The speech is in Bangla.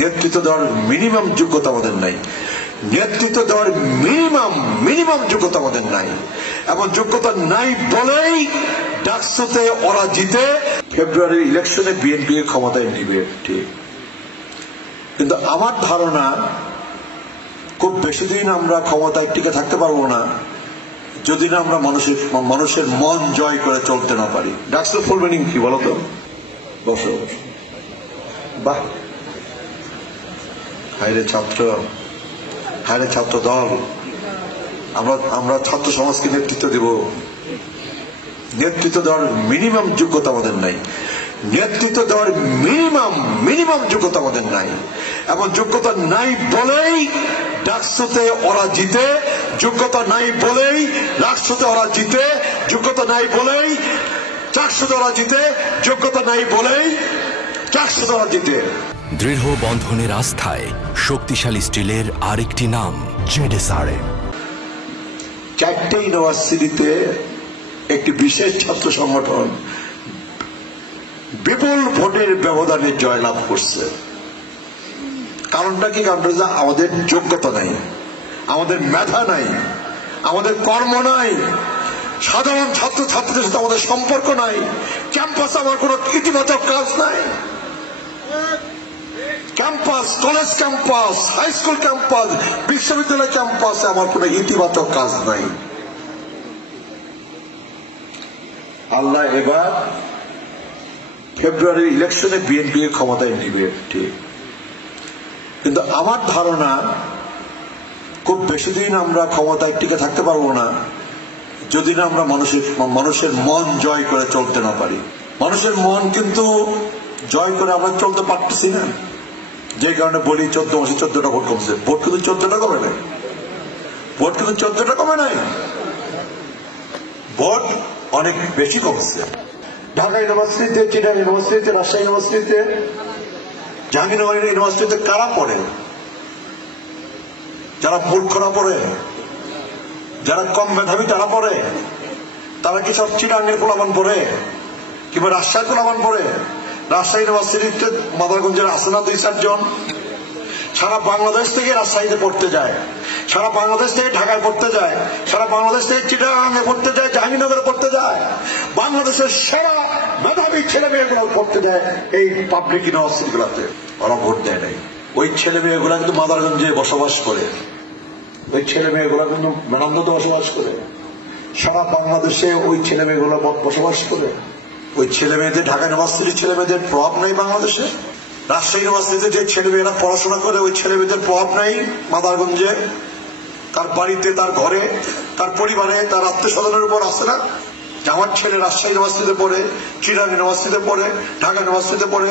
নেতৃত্ব দেওয়ার মিনিমাম যোগ্যতা আমাদের নাই, নেতৃত্ব দেওয়ার মিনিমাম যোগ্যতা আমাদের নাই, এবং যোগ্যতা নাই বলেই ডাকসুতে ওরা জিতে ফেব্রুয়ারির ইলেকশনে বিএনপি ক্ষমতায় নিবে। ঠিক, কিন্তু আমার ধারণা খুব বেশি দিন আমরা ক্ষমতায় টিকে থাকতে পারবো না যদি না আমরা মানুষের মন জয় করে চলতে না পারি। ডাকসুর ফুল মিনিং কি বলতো? বসো। বাহ, হায়রে ছাত্র, হায়রে ছাত্র দল, আমরা ছাত্র সমাজকে নেতৃত্ব দেব। নেতৃত্ব দেওয়ার মিনিমাম যোগ্যতা আমাদের নাই, নেতৃত্ব দেওয়ার মিনিমাম যোগ্যতা আমাদের নাই, এবং যোগ্যতা নাই বলেই ডাকসুতে ওরা জিতে, যোগ্যতা নাই বলেই রাষ্ট্রতে ওরা জিতে, যোগ্যতা নাই বলেই চাকসুতে ওরা জিতে, যোগ্যতা নাই বলেই চাকসুতে ওরা জিতে। দৃঢ় বন্ধনের আস্থায় শক্তিশালী স্টিলের আরেকটি নাম জেডএসআরএম। 4টে ইউনিভার্সিটিতে একটি বিশেষ ছাত্র সংগঠন বিপুল ভোটের ব্যবধানে জয়লাভ করছে। কারণটা কি? কারণটা আমাদের যোগ্যতা নাই, আমাদের মেধা নাই, আমাদের কর্ম নাই, সাধারণ ছাত্র ছাত্রীদের সাথে আমাদের সম্পর্ক নাই, ক্যাম্পাসে আমার কোন ইতিবাচক কাজ নাই। Campus, college campus, high school campus, বিশ্ববিদ্যালয় ক্যাম্পাসে আমার কোন ইতিবাচক কাজ নাই। আল্লাহ এবার ফেব্রুয়ারির ইলেকশনে বিএনপি ক্ষমতায় নিবে। ঠিক, কিন্তু আমার ধারণা খুব বেশি দিন আমরা ক্ষমতায় টিকে থাকতে পারবো না যদি না আমরা মানুষের মন জয় করে চলতে না পারি। মানুষের মন কিন্তু জয় করে আমরা চলতে পারতেছি না, যে কারণে বলি 14 মাসে 14টা ভোট কমছে। ভোট কিন্তু 14টা কমে নাই, ভোট কিন্তু 14টা কমে নাই, ভোট অনেক বেশি কমছে। ঢাকা ইউনিভার্সিটিতে, চিটাগাং ইউনিভার্সিটিতে, রাজশাহী ইউনিভার্সিটিতে, জাহাঙ্গীরনগর ইউনিভার্সিটিতে কারা পড়ে? যারা মূর্খরা পড়ে, যারা কম মেধাবী তারা পড়ে। তারা কি সব চিটাগাংয়ের পোলাপান পড়ে কিংবা রাজশাহীর পোলাপান পড়ে? রাজশাহী ইউনিভার্সিটিতে মাদারগঞ্জের আছে না 2-4 জন? সারা বাংলাদেশ থেকে রাজশাহীতে পড়তে যায়, সারা বাংলাদেশ থেকে ঢাকায় পড়তে যায়, সারা বাংলাদেশ থেকে চিটাগাংয়ে পড়তে যায়, জাহাঙ্গীরনগরে পড়তে যায়। বাংলাদেশের সেরা মেধাবী ছেলে মেয়েগুলো পড়তে যায় এই পাবলিক ইউনিভার্সিটি গুলাতে। ওরা ভোট দেয় নাই। ওই ছেলে মেয়েগুলা কিন্তু মাদারগঞ্জে বসবাস করে, ওই ছেলে মেয়েগুলা কিন্তু মেনান্দতে বসবাস করে, সারা বাংলাদেশে ওই ছেলে মেয়েগুলো বসবাস করে। ওই ছেলে মেয়েদের, ঢাকা ইউনিভার্সিটির ছেলে মেয়েদের প্রভাব নাই বাংলাদেশে। রাজশাহী ইউনিভার্সিটিতে যে ছেলে মেয়েরা পড়াশোনা করে ওই ছেলে মেয়েদের প্রভাব নাই মাদারগঞ্জে। তার বাড়িতে, তার ঘরে, তার পরিবারে, তার আত্মীয় স্বজনের উপর আসে না? আমার ছেলে রাজশাহী ইউনিভার্সিটিতে পড়ে, চিটাগাং ইউনিভার্সিটিতে পড়ে, ঢাকা ইউনিভার্সিটিতে পড়ে।